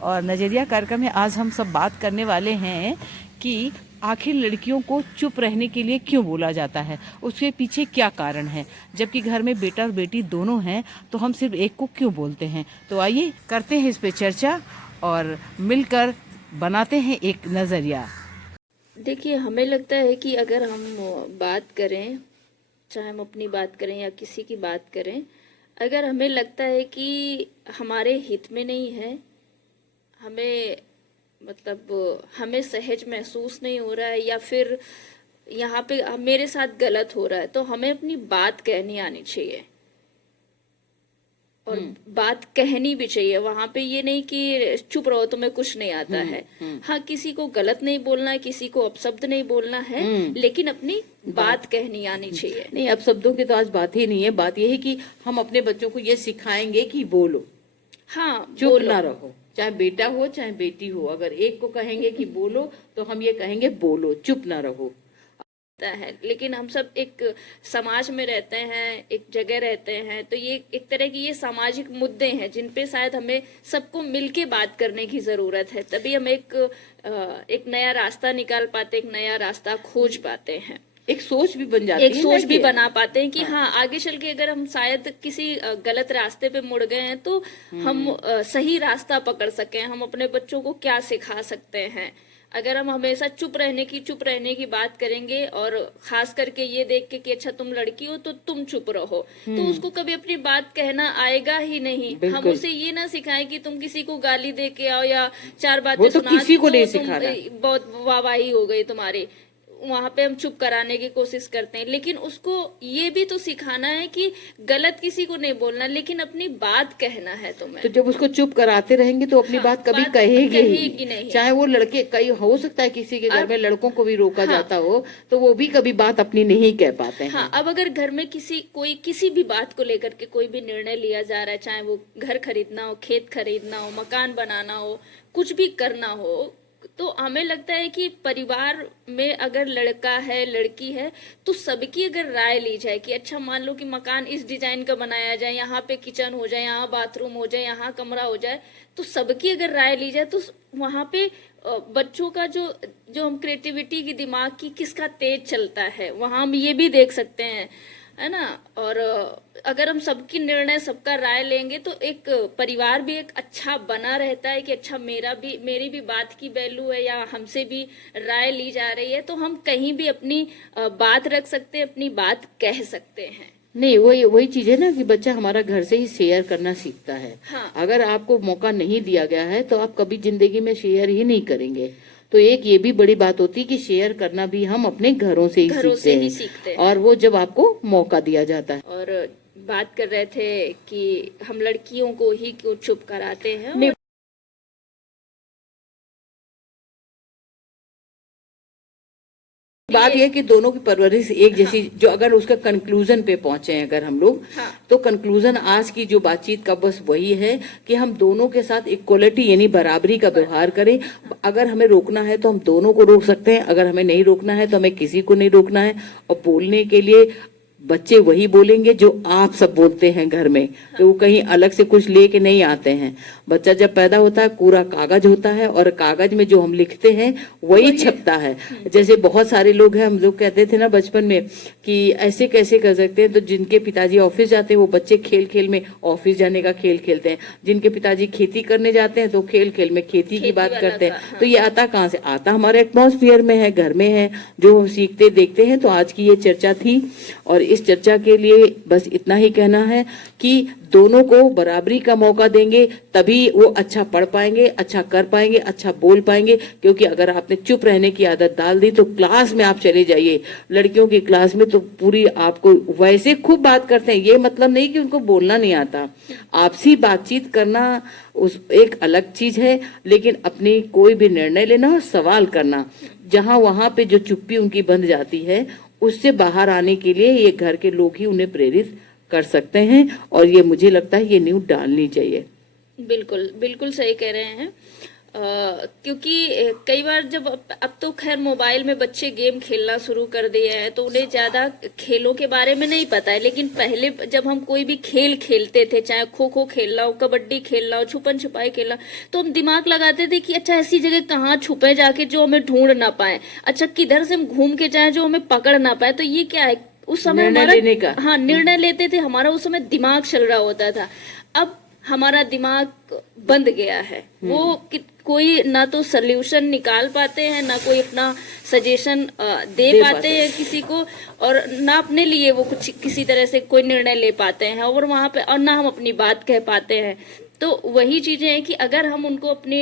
और नज़रिया कार्यक्रम में आज हम सब बात करने वाले हैं कि आखिर लड़कियों को चुप रहने के लिए क्यों बोला जाता है, उसके पीछे क्या कारण है। जबकि घर में बेटा और बेटी दोनों हैं तो हम सिर्फ एक को क्यों बोलते हैं। तो आइए करते हैं इस पे चर्चा और मिलकर बनाते हैं एक नज़रिया। देखिए, हमें लगता है कि अगर हम बात करें, चाहे हम अपनी बात करें या किसी की बात करें, अगर हमें लगता है कि हमारे हित में नहीं है, हमें हमें सहज महसूस नहीं हो रहा है या फिर यहाँ पे मेरे साथ गलत हो रहा है, तो हमें अपनी बात कहनी आनी चाहिए और बात कहनी भी चाहिए। वहां पे ये नहीं कि चुप रहो तुम्हें कुछ नहीं आता है। हाँ, किसी को गलत नहीं बोलना है, किसी को अपशब्द नहीं बोलना है, लेकिन अपनी बात कहनी आनी चाहिए। नहीं, अब शब्दों की तो आज बात ही नहीं है। बात यह है कि हम अपने बच्चों को ये सिखाएंगे कि बोलो, हाँ, चुप ना रहो। चाहे बेटा हो चाहे बेटी हो, अगर एक को कहेंगे कि बोलो तो हम ये कहेंगे बोलो, चुप ना रहो है। लेकिन हम सब एक समाज में रहते हैं, एक जगह रहते हैं, तो ये एक तरह की ये सामाजिक मुद्दे हैं जिन पे शायद हमें सबको मिलके बात करने की जरूरत है। तभी हम एक नया रास्ता निकाल पाते, एक नया रास्ता खोज पाते हैं, एक सोच भी बन जाती है, एक सोच भी बना पाते हैं कि हाँ, आगे चल के अगर हम शायद किसी गलत रास्ते पे मुड़ गए हैं तो हम सही रास्ता पकड़ सकें। हम अपने बच्चों को क्या सिखा सकते हैं। अगर हम हमेशा चुप रहने की बात करेंगे और खास करके ये देख के कि अच्छा तुम लड़की हो तो तुम चुप रहो, तो उसको कभी अपनी बात कहना आएगा ही नहीं। हम उसे ये ना सिखाएं कि तुम किसी को गाली दे के आओ या चार बातें सुना किसी को नहीं तुम बहुत वाहवाही हो गई तुम्हारी, वहां पे हम चुप कराने की कोशिश करते हैं। लेकिन उसको ये भी तो सिखाना है कि गलत किसी को नहीं बोलना, लेकिन अपनी बात कहना है तुम्हें। तो जब उसको चुप कराते रहेंगे तो अपनी बात कभी कहेगी ही नहीं। चाहे वो लड़के, कई हो सकता है किसी के घर में लड़कों को भी रोका जाता हो तो वो भी कभी बात अपनी नहीं कह पाते हैं। हाँ, अब अगर घर में किसी भी बात को लेकर के कोई भी निर्णय लिया जा रहा है, चाहे वो घर खरीदना हो, खेत खरीदना हो, मकान बनाना हो, कुछ भी करना हो, तो हमें लगता है कि परिवार में अगर लड़का है लड़की है तो सबकी अगर राय ली जाए कि अच्छा मान लो कि मकान इस डिजाइन का बनाया जाए, यहाँ पे किचन हो जाए, यहाँ बाथरूम हो जाए, यहाँ कमरा हो जाए, तो सबकी अगर राय ली जाए तो वहां पे बच्चों का जो हम क्रिएटिविटी की दिमाग की किसका तेज चलता है, वहां हम ये भी देख सकते हैं, है ना। और अगर हम सबकी निर्णय, सबका राय लेंगे तो एक परिवार भी एक अच्छा बना रहता है कि अच्छा मेरी भी बात की वैल्यू है या हमसे भी राय ली जा रही है, तो हम कहीं भी अपनी बात रख सकते हैं, अपनी बात कह सकते हैं। नहीं, वही चीज है ना कि बच्चा हमारा घर से ही शेयर करना सीखता है। हाँ। अगर आपको मौका नहीं दिया गया है तो आप कभी जिंदगी में शेयर ही नहीं करेंगे। तो एक ये भी बड़ी बात होती है कि शेयर करना भी हम अपने घरों से ही सीखते हैं और वो जब आपको मौका दिया जाता है। और बात कर रहे थे कि हम लड़कियों को ही क्यों चुप कराते हैं। बात यह है कि दोनों की परवरिश एक जैसी, हाँ। जो अगर उसका कंक्लूजन पे पहुंचे हैं अगर हम लोग, हाँ। तो कंक्लूजन आज की जो बातचीत का बस वही है कि हम दोनों के साथ इक्वलिटी यानी बराबरी का व्यवहार करें। अगर हमें रोकना है तो हम दोनों को रोक सकते हैं, अगर हमें नहीं रोकना है तो हमें किसी को नहीं रोकना है। और बोलने के लिए बच्चे वही बोलेंगे जो आप सब बोलते हैं घर में, तो वो कहीं अलग से कुछ लेके नहीं आते हैं। बच्चा जब पैदा होता है पूरा कागज होता है और कागज में जो हम लिखते हैं वही छपता है। जैसे बहुत सारे लोग हैं, हम लोग कहते थे ना बचपन में कि ऐसे कैसे कर सकते हैं, तो जिनके पिताजी ऑफिस जाते हैं वो बच्चे खेल खेल में ऑफिस जाने का खेल खेलते हैं, जिनके पिताजी खेती करने जाते हैं तो खेल खेल में खेती की बात करते हैं। तो ये आता कहाँ से? आता हमारे एटमॉस्फेयर में है, घर में है, जो हम सीखते देखते हैं। तो आज की ये चर्चा थी और इस चर्चा के लिए बस इतना ही कहना है कि दोनों को बराबरी का मौका देंगे तभी वो अच्छा पढ़ पाएंगे, अच्छा कर पाएंगे, अच्छा बोल पाएंगे। क्योंकि अगर आपने चुप रहने की आदत डाल दी तो क्लास में आप चले जाइए, लड़कियों की क्लास में तो पूरी आपको वैसे खूब बात करते हैं, ये मतलब नहीं कि उनको बोलना नहीं आता। आपसी बातचीत करना उस एक अलग चीज है, लेकिन अपनी कोई भी निर्णय लेना और सवाल करना, जहां वहां पे जो चुप्पी उनकी बंध जाती है उससे बाहर आने के लिए ये घर के लोग ही उन्हें प्रेरित कर सकते हैं। और ये मुझे लगता है ये नींव डालनी चाहिए। बिल्कुल बिल्कुल सही कह रहे हैं। क्योंकि कई बार जब अब तो खैर मोबाइल में बच्चे गेम खेलना शुरू कर दिए हैं तो उन्हें ज्यादा खेलों के बारे में नहीं पता है, लेकिन पहले जब हम कोई भी खेल खेलते थे, चाहे खो खो खेलना हो, कबड्डी खेलना हो, छुपन छुपाई खेलना, तो हम दिमाग लगाते थे कि अच्छा ऐसी जगह कहाँ छुपे जाके जो हमें ढूंढ ना पाए, अच्छा किधर से हम घूम के जाए जो हमें पकड़ ना पाए। तो ये क्या है, उस समय निर्णय हमारा लेने का। हाँ निर्णय लेते थे, हमारा उस समय दिमाग चल रहा होता था। अब हमारा दिमाग बंद गया है, वो कोई ना तो सोल्यूशन निकाल पाते हैं, ना कोई अपना सजेशन दे पाते हैं किसी को, और ना अपने लिए वो कुछ किसी तरह से कोई निर्णय ले पाते हैं, और वहां पे और ना हम अपनी बात कह पाते हैं। तो वही चीजें हैं कि अगर हम उनको अपने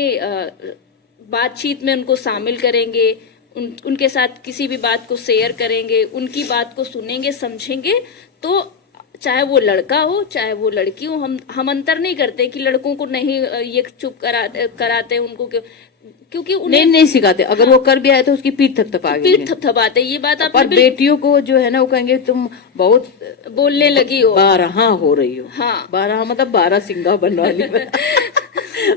बातचीत में उनको शामिल करेंगे, उनके साथ किसी भी बात को शेयर करेंगे, उनकी बात को सुनेंगे, समझेंगे, तो चाहे वो लड़का हो चाहे वो लड़की हो, हम अंतर नहीं करते कि लड़कों को नहीं ये चुप कराते हैं उनको, क्योंकि उन्हें नहीं सिखाते। अगर वो कर भी आए तो उसकी पीठ थपथपाएंगे, पीठ थपथपाते। ये बात आप पर बेटियों को जो है ना वो कहेंगे तुम बहुत बोलने लगी हो, बारहा हो रही हो। हाँ, बारहा मतलब 12 सिंगा बनने वाली।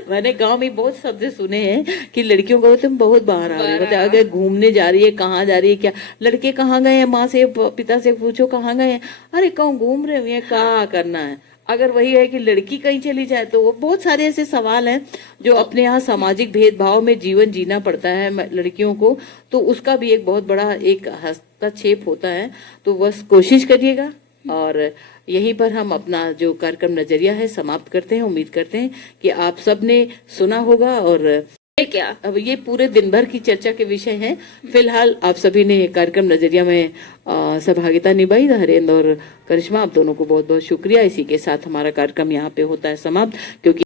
मैंने गांव में बहुत शब्द सुने हैं कि लड़कियों को तुम बहुत बाहर आ रही हो, मतलब अगर घूमने जा रही है, कहाँ जा रही है, क्या लड़के कहाँ गए हैं, माँ से पिता से पूछो कहाँ गए हैं, अरे कहूँ घूम रहे हुए हैं, क्या करना है। अगर वही है कि लड़की कहीं चली जाए तो वो बहुत सारे ऐसे सवाल हैं जो अपने यहाँ सामाजिक भेदभाव में जीवन जीना पड़ता है लड़कियों को, तो उसका भी एक बहुत बड़ा एक हस्तक्षेप होता है। तो बस कोशिश करिएगा, और यहीं पर हम अपना जो कार्यक्रम नजरिया है समाप्त करते हैं। उम्मीद करते हैं कि आप सबने सुना होगा, और क्या अब ये पूरे दिन भर की चर्चा के विषय हैं। फिलहाल आप सभी ने कार्यक्रम नजरिया में सहभागिता निभाई। हरेंद्र और करिश्मा, आप दोनों को बहुत बहुत शुक्रिया। इसी के साथ हमारा कार्यक्रम यहाँ पे होता है समाप्त, क्योंकि